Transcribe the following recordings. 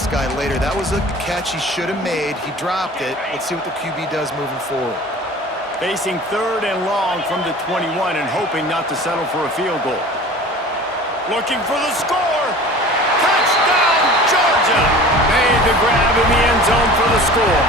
this guy later. That was a catch he should have made. He dropped it. Let's see what the QB does moving forward. Facing 3rd and long from the 21 and hoping not to settle for a field goal. Looking for the score. Touchdown, Georgia! Made the grab in the end zone for the score.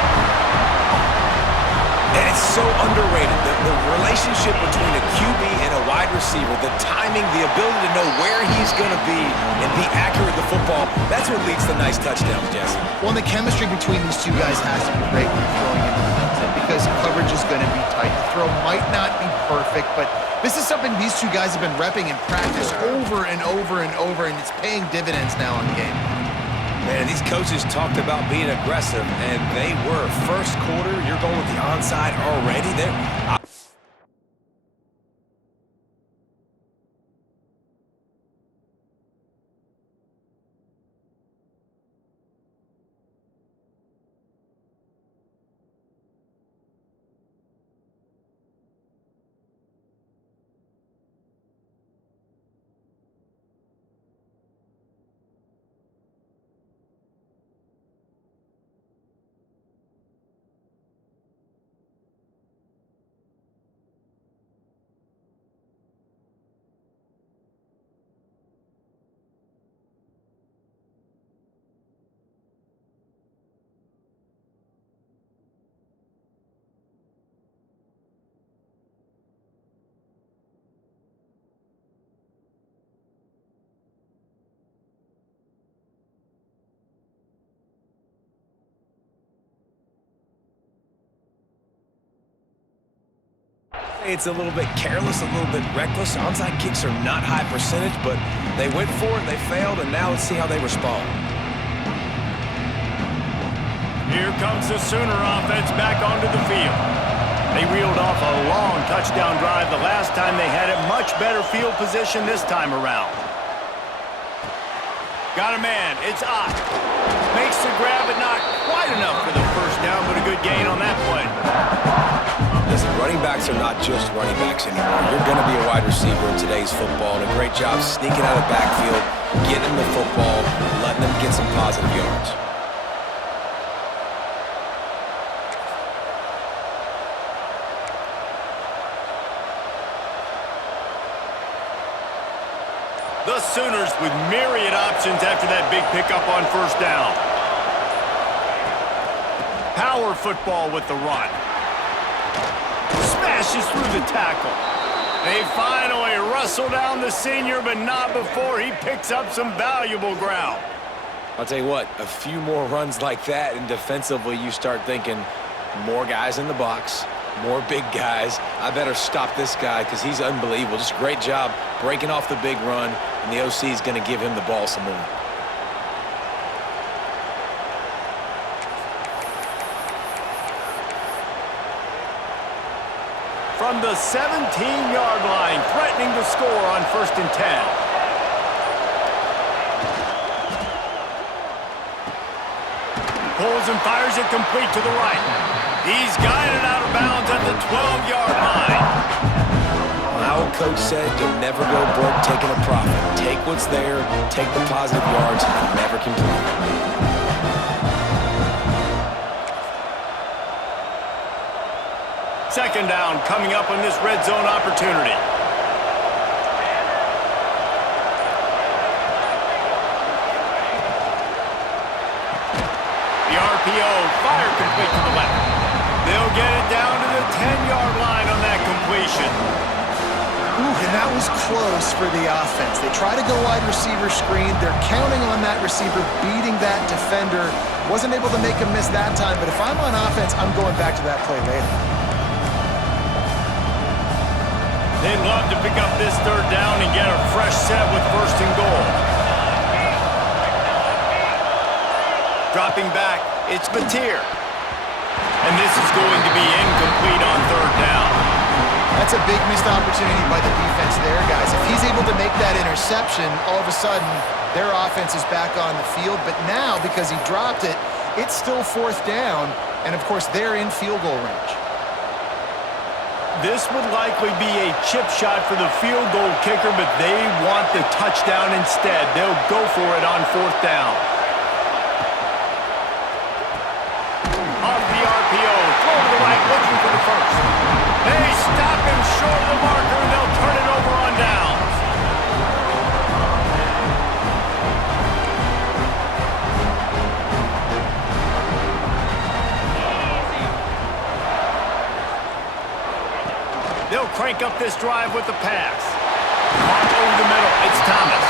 And it's so underrated, the relationship between a QB and a wide receiver, the timing, the ability to know where he's going to be and be accurate with the football, that's what leads to nice touchdowns, Jesse. Well, and the chemistry between these two guys has to be great when you're throwing into the defense because coverage is going to be tight. The throw might not be perfect, but this is something these two guys have been repping in practice over and over and over, and it's paying dividends now on game. Man, these coaches talked about being aggressive, and they were. First quarter, you're going with the onside already. It's a little bit careless, a little bit reckless. Onside kicks are not high percentage, but they went for it, they failed, and now let's see how they respond. Here comes the Sooner offense back onto the field. They reeled off a long touchdown drive the last time they had it. Much better field position this time around. Got a man. It's Ott. Makes the grab, but not quite enough for the first down, but a good gain on that play. Listen, running backs are not just running backs anymore. You're going to be a wide receiver in today's football, and a great job sneaking out of the backfield, getting the football, letting them get some positive yards. The Sooners with myriad options after that big pickup on first down. Power football with the run. Smashes through the tackle. They finally wrestle down the senior, but not before he picks up some valuable ground. I'll tell you what, a few more runs like that, and defensively you start thinking more guys in the box, more big guys. I better stop this guy because he's unbelievable. Just a great job breaking off the big run, and the OC is going to give him the ball some more. From the 17-yard line, threatening to score on 1st and 10. Pulls and fires it complete to the right. He's guided out of bounds at the 12-yard line. Our coach said you'll never go broke taking a profit. Take what's there, take the positive yards, and never complain. Second down coming up on this red zone opportunity. The RPO, fire complete to the left. They'll get it down to the 10-yard line on that completion. Ooh, and that was close for the offense. They try to go wide receiver screen. They're counting on that receiver beating that defender. Wasn't able to make him miss that time, but if I'm on offense, I'm going back to that play later. They'd love to pick up this third down and get a fresh set with 1st and goal. Dropping back, it's Mateer. And this is going to be incomplete on 3rd down. That's a big missed opportunity by the defense there, guys. If he's able to make that interception, all of a sudden, their offense is back on the field. But now, because he dropped it, it's still 4th down. And, of course, they're in field goal range. This would likely be a chip shot for the field goal kicker, but they want the touchdown instead. They'll go for it on 4th down. crank up this drive with the pass. Caught over the middle. It's Thomas.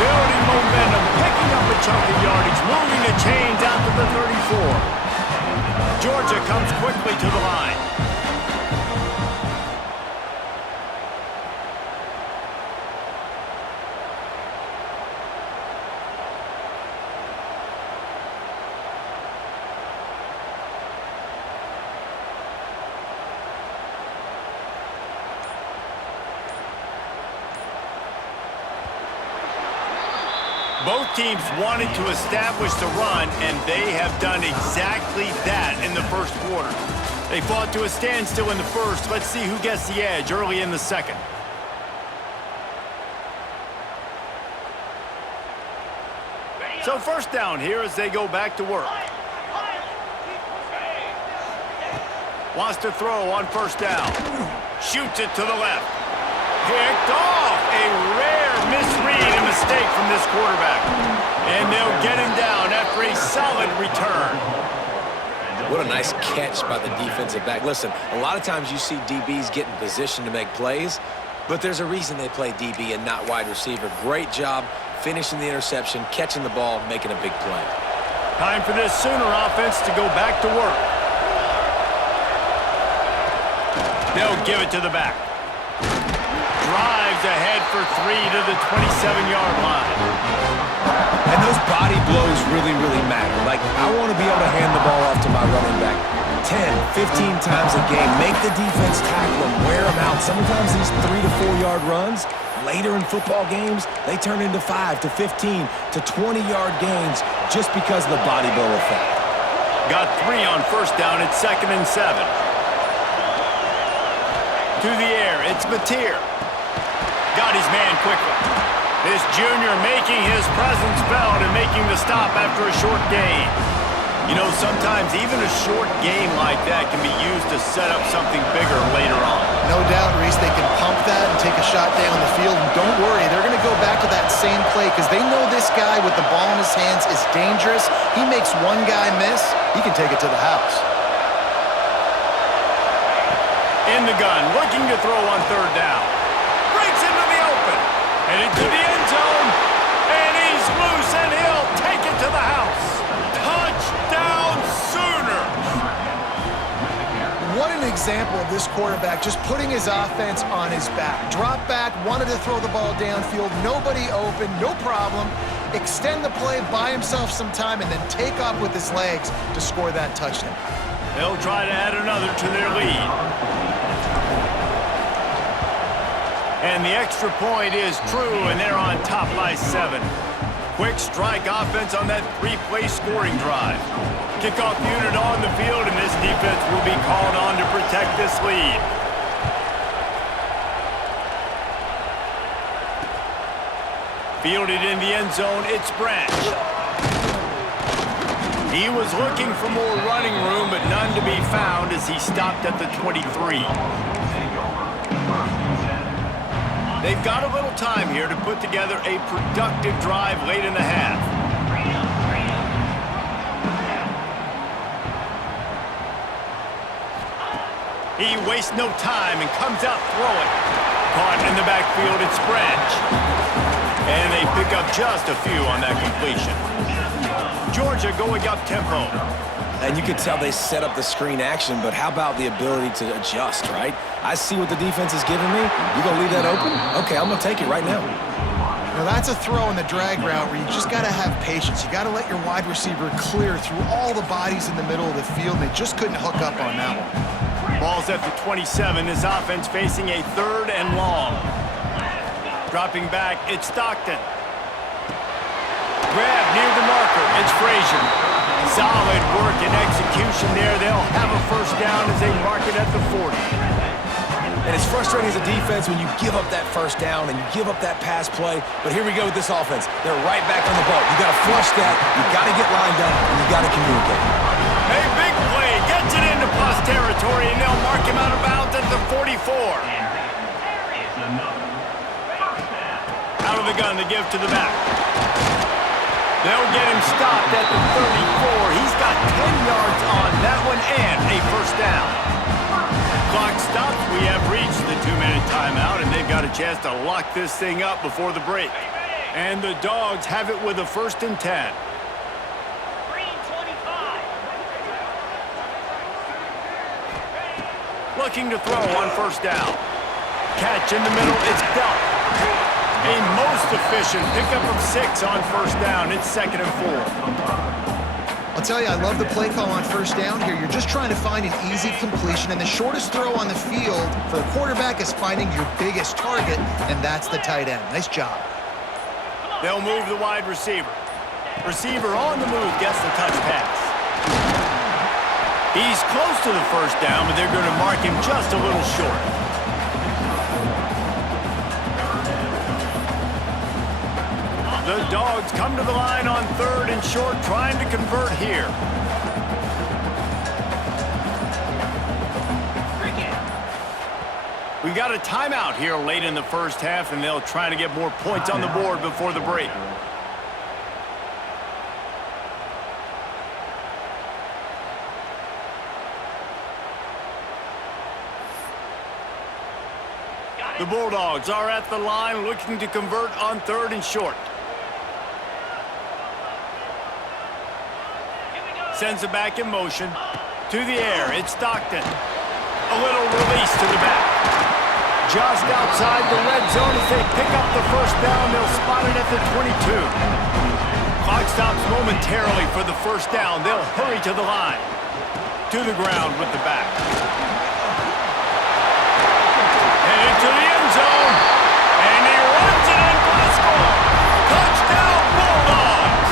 Building momentum, picking up a chunk of yardage, moving the chains out to the 34. Georgia comes quickly to the line. Both teams wanted to establish the run, and they have done exactly that in the first quarter. They fought to a standstill in the first. Let's see who gets the edge early in the second. So first down here as they go back to work. Wants to throw on first down. Shoots it to the left. Picked off. A rare misread and mistake from this quarterback. And they'll get him down after a solid return. What a nice catch by the defensive back. Listen, a lot of times you see DBs get in position to make plays, but there's a reason they play DB and not wide receiver. Great job finishing the interception, catching the ball, making a big play. Time for this Sooner offense to go back to work. They'll give it to the back. Drives ahead for 3 to the 27-yard line. And those body blows really, really matter. Like, I want to be able to hand the ball off to my running back 10, 15 times a game. Make the defense tackle him, wear him out. Sometimes these 3 to 4-yard runs, later in football games, they turn into 5 to 15 to 20-yard gains just because of the body blow effect. Got 3 on first down at 2nd and 7. To the air, it's Mateer. Got his man quickly. This junior making his presence felt and making the stop after a short gain. You know, sometimes even a short gain like that can be used to set up something bigger later on. No doubt, Reese, they can pump that and take a shot down the field. And don't worry, they're going to go back to that same play because they know this guy with the ball in his hands is dangerous. He makes one guy miss, he can take it to the house. In the gun, looking to throw on third down. Breaks into the open. Headed to the end zone. And he's loose, and he'll take it to the house. Touchdown, Sooners! What an example of this quarterback just putting his offense on his back. Drop back, wanted to throw the ball downfield, nobody open, no problem. Extend the play, buy himself some time, and then take off with his legs to score that touchdown. They'll try to add another to their lead. And the extra point is true, and they're on top by 7. Quick strike offense on that 3-play scoring drive. Kickoff unit on the field, and this defense will be called on to protect this lead. Fielded in the end zone, it's Branch. He was looking for more running room, but none to be found as he stopped at the 23. They've got a little time here to put together a productive drive late in the half. He wastes no time and comes out throwing. Caught in the backfield, it's Branch. And they pick up just a few on that completion. Georgia going up tempo. And you could tell they set up the screen action, but how about the ability to adjust, right? I see what the defense is giving me. You gonna leave that open? Okay, I'm gonna take it right now. Now that's a throw in the drag route where you just gotta have patience. You gotta let your wide receiver clear through all the bodies in the middle of the field, and they just couldn't hook up on that one. Ball's at the 27. This offense facing a 3rd and long. Dropping back, it's Stockton. Grab near the marker, it's Frazier. Solid work and execution there. They'll have a first down as they mark it at the 40. And it's frustrating as a defense when you give up that first down and you give up that pass play. But here we go with this offense. They're right back on the boat. You got to flush that. You got to get lined up. And you got to communicate. A big play gets it into plus territory, and they'll mark him out of bounds at the 44. Out of the gun to give to the back. They'll get him stopped at the 34. He's got 10 yards on that one and a first down. Clock stops. We have reached the 2-minute timeout, and they've got a chance to lock this thing up before the break. And the Dogs have it with a 1st and 10. Looking to throw on 1st down. Catch in the middle. It's dealt. A most efficient pickup of 6 on 1st down. It's 2nd and 4. I'll tell you, I love the play call on 1st down here. You're just trying to find an easy completion, and the shortest throw on the field for the quarterback is finding your biggest target, and that's the tight end. Nice job. They'll move the wide receiver. Receiver on the move gets the touch pass. He's close to the 1st down, but they're going to mark him just a little short. The Dogs come to the line on 3rd and short, trying to convert here. We've got a timeout here late in the 1st half, and they'll try to get more points on the board before the break. The Bulldogs are at the line looking to convert on 3rd and short. Sends it back in motion. To the air, it's Stockton. A little release to the back. Just outside the red zone as they pick up the 1st down. They'll spot it at the 22. Clock stops momentarily for the 1st down. They'll hurry to the line. To the ground with the back. And into the end zone. And he runs it in for the score. Touchdown, Bulldogs!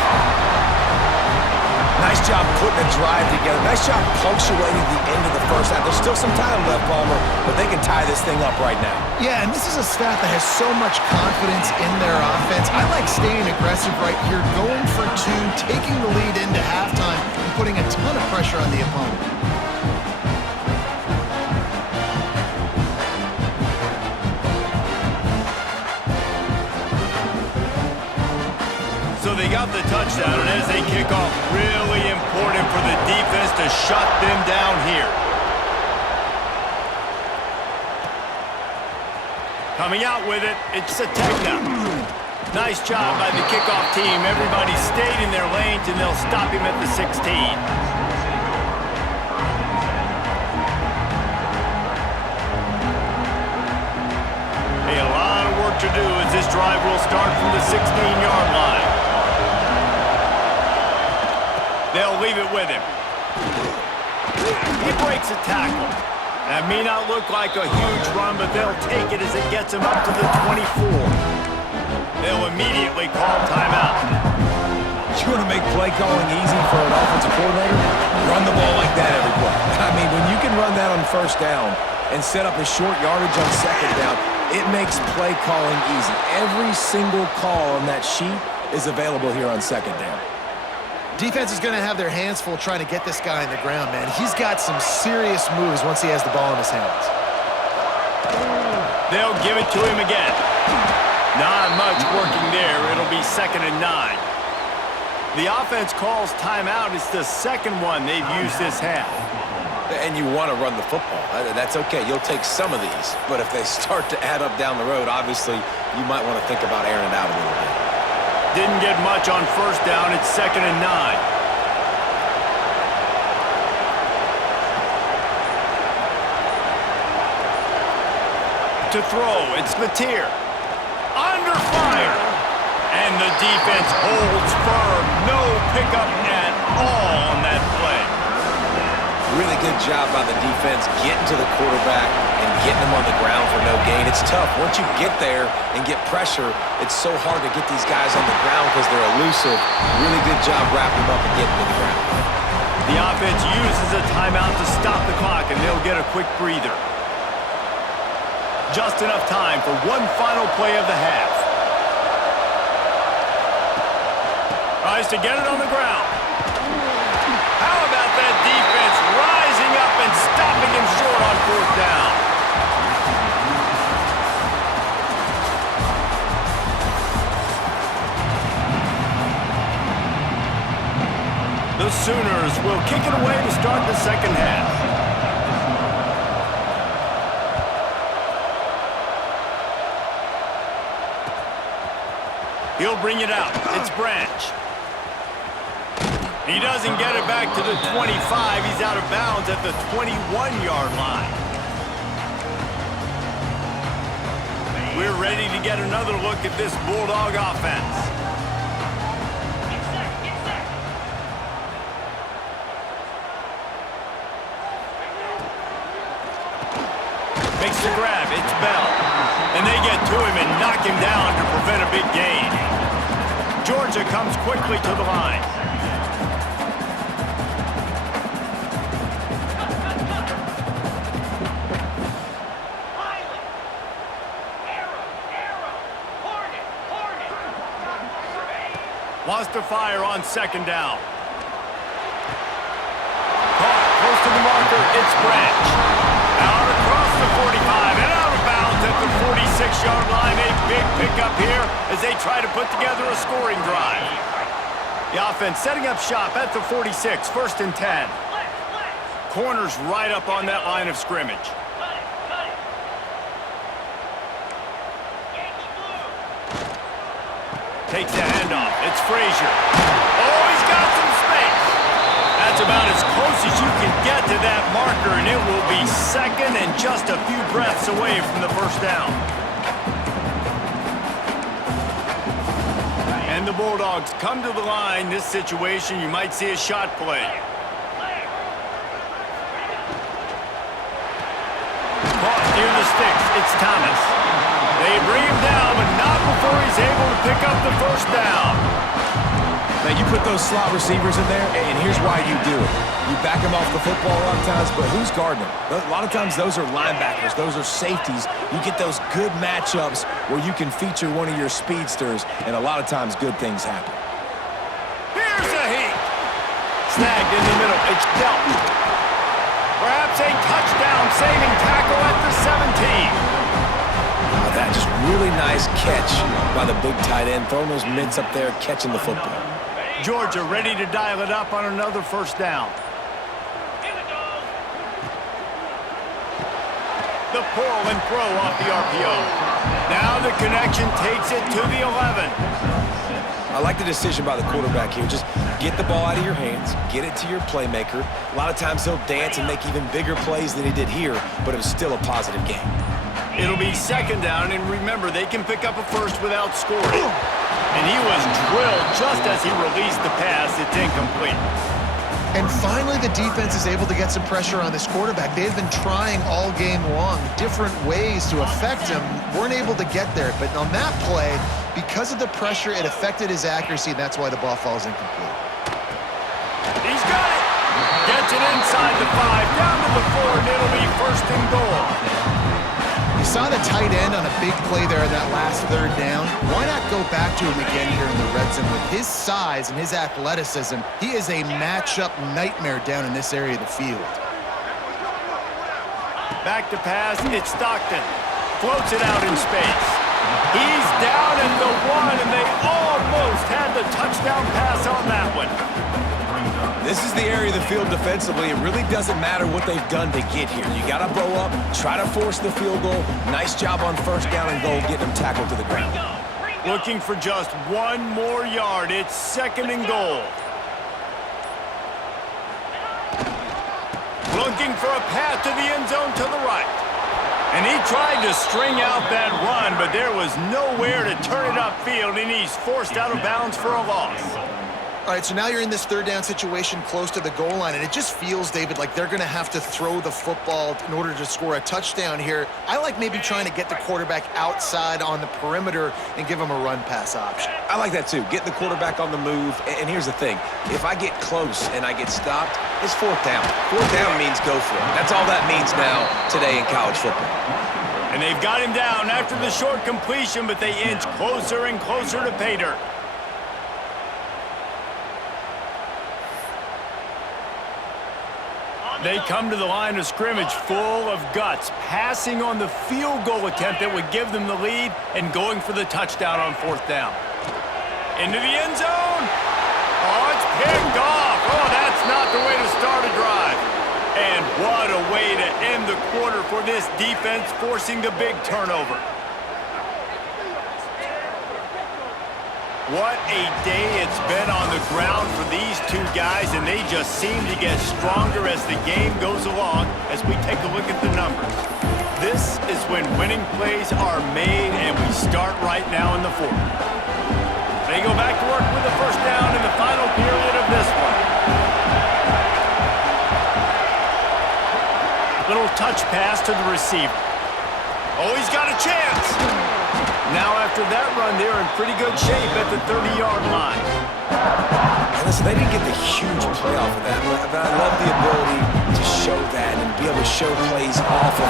Nice job putting a drive together. Nice job punctuating the end of the 1st half. There's still some time left, Palmer, but they can tie this thing up right now. Yeah, and this is a staff that has so much confidence in their offense. I like staying aggressive right here, going for 2, taking the lead into halftime, and putting a ton of pressure on the opponent. So they got the touchdown, and as they kick off, really important for the defense to shut them down here. Coming out with it, it's Sategna. Nice job by the kickoff team. Everybody stayed in their lanes, and they'll stop him at the 16. Hey, a lot of work to do as this drive will start from the 16-yard line. They'll leave it with him. He breaks a tackle. That may not look like a huge run, but they'll take it as it gets him up to the 24. They'll immediately call timeout. You want to make play calling easy for an offensive coordinator? Run the ball like that every play. I mean, when you can run that on 1st down and set up a short yardage on 2nd down, it makes play calling easy. Every single call on that sheet is available here on 2nd down. Defense is going to have their hands full trying to get this guy on the ground, man. He's got some serious moves once he has the ball in his hands. They'll give it to him again. Not much working there. It'll be 2nd and 9. The offense calls timeout. It's the 2nd one they've used this half. And you want to run the football. That's okay. You'll take some of these. But if they start to add up down the road, obviously, you might want to think about airing it out a little bit. Didn't get much on 1st down. It's 2nd and 9. To throw, it's Latier. Under fire. And the defense holds firm. No pickup at all on that play. Really good job by the defense getting to the quarterback and getting him on the ground for no gain. It's tough. Once you get there and get pressure, it's so hard to get these guys on the ground because they're elusive. Really good job wrapping them up and getting to the ground. The offense uses a timeout to stop the clock, and they'll get a quick breather. Just enough time for one final play of the half. Tries to get it on the ground. How about that defense rising up and stopping him short on 4th down? The Sooners will kick it away to start the 2nd half. He'll bring it out. It's Branch. He doesn't get it back to the 25. He's out of bounds at the 21-yard line. We're ready to get another look at this Bulldog offense. Makes the grab. It's Bell. And they get to him and knock him down to prevent a big gain. Georgia comes quickly to the line. Wants to fire on second down. Caught close to the marker. It's Branch. Out across the 45 and out of bounds at the 46-yard line. A big pickup here as they try to put together a scoring drive. The offense setting up shop at the 46, 1st and 10. Corners right up on that line of scrimmage. Takes the handoff. It's Frazier. Oh, he's got some space. That's about as close as you can get to that marker, and it will be second and just a few breaths away from the first down. And the Bulldogs come to the line. This situation, you might see a shot play. Caught near the sticks. It's Thomas. They bring him down, but not before he's able to pick up the first down. Now, you put those slot receivers in there, and here's why you do it. You back them off the football a lot of times, but who's guarding them? A lot of times, those are linebackers. Those are safeties. You get those good matchups where you can feature one of your speedsters, and a lot of times, good things happen. Here's a heat. Snagged in the middle. It's dealt. Perhaps a touchdown-saving tackle at the 17. That just really nice catch by the big tight end, throwing those mitts up there, catching the football. Georgia ready to dial it up on another first down. The pull and throw off the RPO. Now the connection takes it to the 11. I like the decision by the quarterback here. Just get the ball out of your hands, get it to your playmaker. A lot of times he'll dance and make even bigger plays than he did here, but it was still a positive game. It'll be second down, and remember, they can pick up a first without scoring. And he was drilled just as he released the pass. It's incomplete. And finally, the defense is able to get some pressure on this quarterback. They've been trying all game long, different ways to affect him. Weren't able to get there, but on that play, because of the pressure, it affected his accuracy, and that's why the ball falls incomplete. He's got it. Gets it inside the 5, down to the 4, and it'll be 1st and goal. You saw the tight end on a big play there in that last third down. Why not go back to him again here in the red zone? With his size and his athleticism, he is a matchup nightmare down in this area of the field. Back to pass, it's Stockton. Floats it out in space. He's down at the 1, and they almost had the touchdown pass on that one. This is the area of the field defensively. It really doesn't matter what they've done to get here. You got to blow up, try to force the field goal. Nice job on first down and goal, getting them tackled to the ground. Looking for just one more yard. It's 2nd and goal. Looking for a path to the end zone to the right. And he tried to string out that run, but there was nowhere to turn it upfield, and he's forced out of bounds for a loss. All right, so now you're in this third down situation close to the goal line, and it just feels, David, like they're going to have to throw the football in order to score a touchdown here. I like maybe trying to get the quarterback outside on the perimeter and give him a run-pass option. I like that too. Getting the quarterback on the move. And here's the thing. If I get close and I get stopped, it's 4th down. 4th down means go for it. That's all that means now today in college football. And they've got him down after the short completion, but they inch closer and closer to pay dirt. They come to the line of scrimmage full of guts, passing on the field goal attempt that would give them the lead and going for the touchdown on 4th down. Into the end zone. Oh, it's picked off. Oh, that's not the way to start a drive. And what a way to end the quarter for this defense, forcing the big turnover. What a day it's been on the ground for these two guys, and they just seem to get stronger as the game goes along as we take a look at the numbers. This is when winning plays are made, and we start right now in the fourth. They go back to work with the first down in the final period of this one. Little touch pass to the receiver. Oh, he's got a chance. Now after that run, they're in pretty good shape at the 30-yard line. And listen, they didn't get the huge play off of that, but I love the ability to show that and be able to show plays off of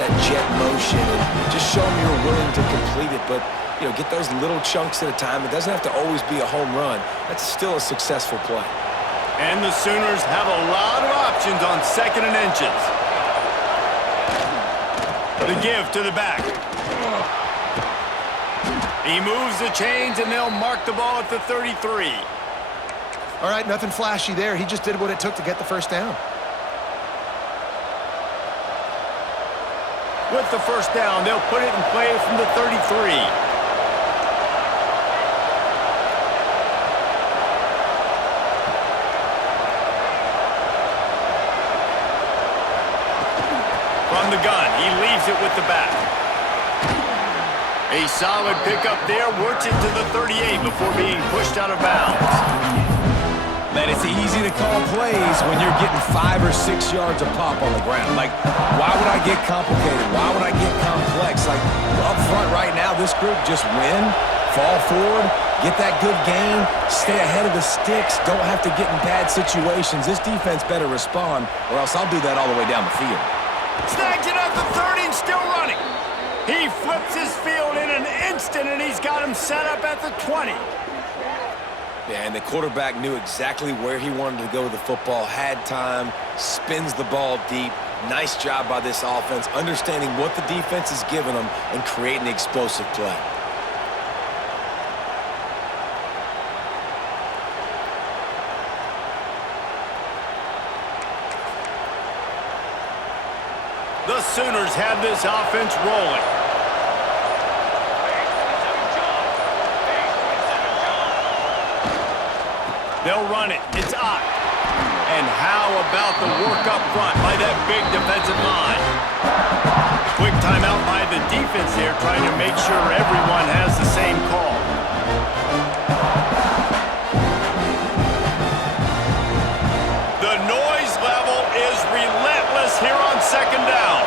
that jet motion and just show them you're willing to complete it. But, you know, get those little chunks at a time. It doesn't have to always be a home run. That's still a successful play. And the Sooners have a lot of options on 2nd and inches. The give to the back. He moves the chains, and they'll mark the ball at the 33. All right, nothing flashy there. He just did what it took to get the first down. With the first down, they'll put it in play from the 33. From the gun, he leaves it with the back. A solid pickup there, works it to the 38 before being pushed out of bounds. Man, it's easy to call plays when you're getting 5 or 6 yards a pop on the ground. Like, why would I get complicated? Why would I get complex? Like, up front right now, this group just win, fall forward, get that good gain, stay ahead of the sticks, don't have to get in bad situations. This defense better respond, or else I'll do that all the way down the field. Snags it at the 30 and still running. He flips his field in an instant, and he's got him set up at the 20. Yeah, and the quarterback knew exactly where he wanted to go with the football, had time, spins the ball deep. Nice job by this offense, understanding what the defense is giving them and creating the explosive play. The Sooners have this offense rolling. They'll run it. It's Ott. And how about the work up front by that big defensive line? Quick timeout by the defense there, trying to make sure everyone has the same call. The noise level is relentless here on 2nd down.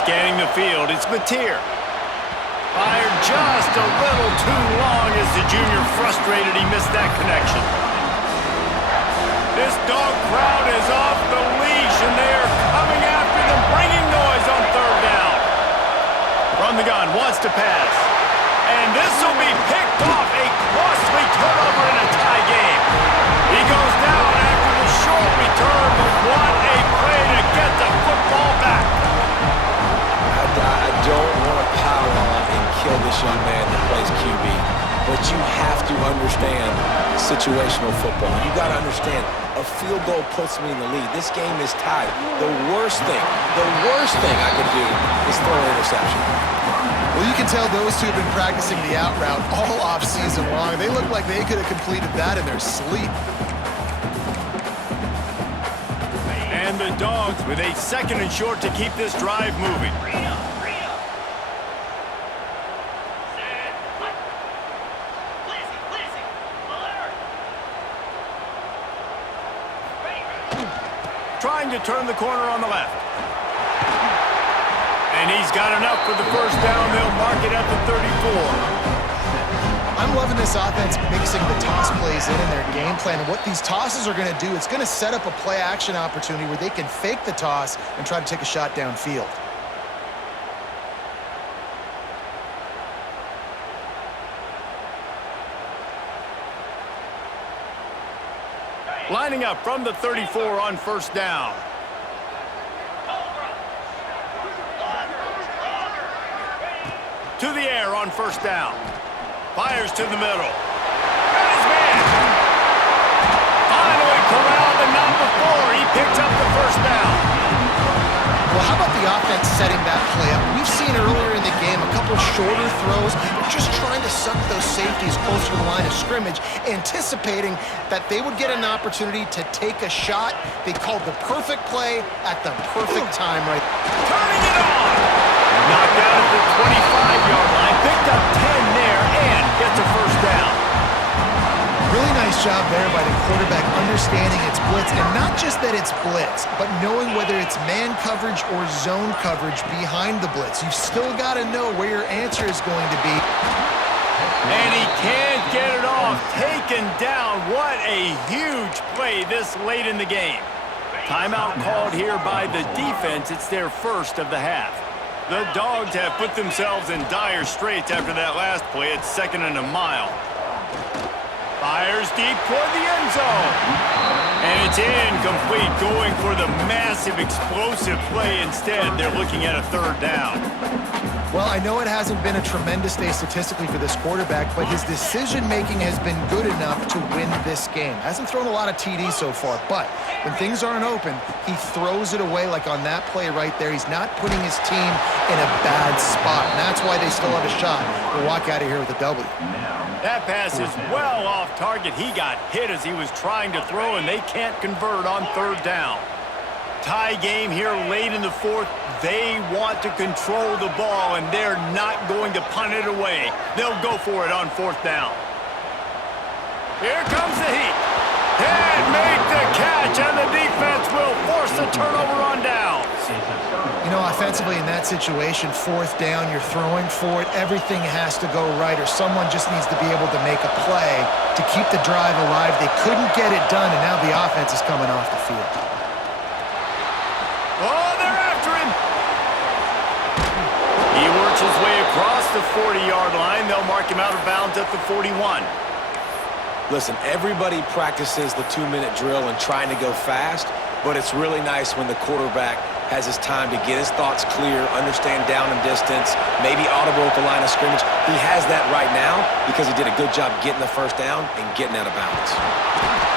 Scanning the field, it's Mateer. Fired just a little too long as the junior frustrated he missed that connection. This dog crowd is off the leash, and they are coming after them, bringing noise on 3rd down. From the gun, wants to pass. And this will be picked off, a costly turnover in a tie game. He goes down after the short return, but what a play to get the football back. I don't want to pile on and kill this young man that plays QB, but you have to understand situational football. You got to understand, a field goal puts me in the lead. This game is tied. The worst thing I could do is throw an interception. Well, you can tell those two have been practicing the out route all off-season long. They look like they could have completed that in their sleep. And the Dogs with a 2nd and short to keep this drive moving. Trying to turn the corner on the left. And he's got enough for the first down. They'll mark it at the 34. I'm loving this offense mixing the toss plays in their game plan. And what these tosses are going to do, it's going to set up a play-action opportunity where they can fake the toss and try to take a shot downfield. Lining up from the 34 on 1st down. To the air on 1st down. Fires to the middle. Got his man. Finally corralled, and not before. He picks up the first down. Well, how about the offense setting that play up. We've seen earlier in the game a couple shorter throws, but just trying to suck those safeties closer to the line of scrimmage, anticipating that they would get an opportunity to take a shot. They called the perfect play at the perfect time right. Turning it on! Knocked out at the 25-yard line, picked up 10 there, and gets a first down. Really nice job there by the quarterback understanding it's blitz, and not just that it's blitz, but knowing whether it's man coverage or zone coverage behind the blitz. You've still got to know where your answer is going to be. And he can't get it off. Taken down. What a huge play this late in the game. Timeout called here by the defense. It's their first of the half. The Dogs have put themselves in dire straits after that last play. It's 2nd and a mile. Fires deep toward the end zone. And it's incomplete, going for the massive explosive play instead. They're looking at a 3rd down. Well, I know it hasn't been a tremendous day statistically for this quarterback, but his decision-making has been good enough to win this game. Hasn't thrown a lot of TDs so far, but when things aren't open, he throws it away like on that play right there. He's not putting his team in a bad spot, and that's why they still have a shot to walk out of here with a W. That pass is well off target. He got hit as he was trying to throw, and they can't convert on 3rd down. Tie game here late in the 4th. They want to control the ball, and they're not going to punt it away. They'll go for it on 4th down. Here comes the heat. And make the catch, and the defense will force the turnover on downs. You know, offensively in that situation, 4th down, you're throwing for it. Everything has to go right, or someone just needs to be able to make a play to keep the drive alive. They couldn't get it done, and now the offense is coming off the field. Oh, they're after him. He works his way across the 40-yard line. They'll mark him out of bounds at the 41. Listen, everybody practices the 2-minute drill and trying to go fast, but it's really nice when the quarterback has his time to get his thoughts clear, understand down and distance, maybe audible at the line of scrimmage. He has that right now because he did a good job getting the 1st down and getting out of bounds.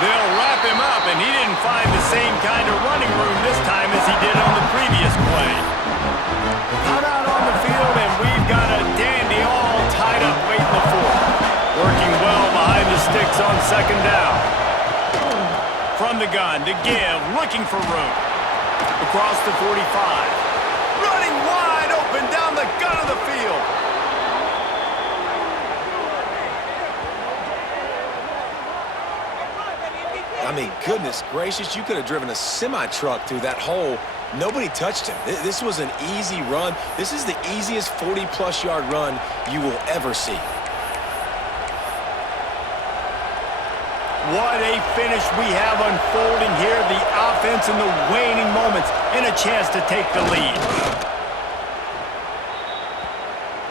They'll wrap him up, and he didn't find the same kind of running room this time as he did on the previous play. Cut out on the field, and we've got a dandy all tied up late in the 4th. Working well behind the sticks on 2nd down. From the gun, to give, looking for room. Across the 45. Running wide open down the gun of the field. I mean, goodness gracious, you could have driven a semi-truck through that hole. Nobody touched him. This was an easy run. This is the easiest 40-plus yard run you will ever see. What a finish we have unfolding here. The offense in the waning moments and a chance to take the lead.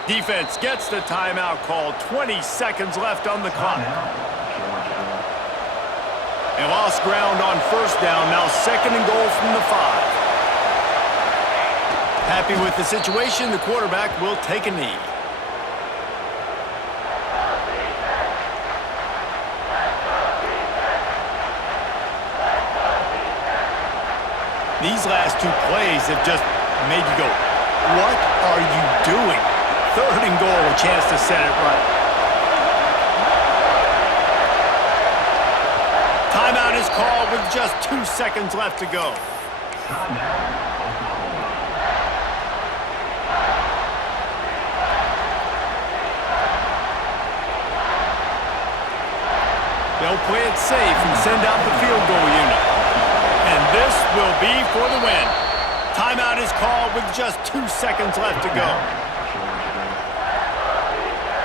Defense gets the timeout called. 20 seconds left on the clock. They lost ground on 1st down. Now 2nd and goal from the 5. Happy with the situation, the quarterback will take a knee. These last 2 plays have just made you go, what are you doing? 3rd and goal, a chance to set it right. Timeout is called with just 2 seconds left to go. They'll play it safe and send out the field goal unit. And this will be for the win. Timeout is called with just 2 seconds left to go.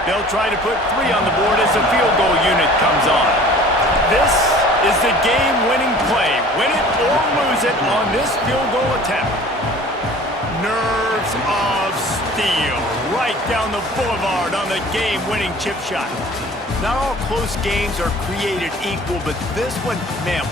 They'll try to put 3 on the board as the field goal unit comes on. This is the game-winning play. Win it or lose it on this field goal attempt. Nerves of steel. Right down the boulevard on the game-winning chip shot. Not all close games are created equal, but this one, man,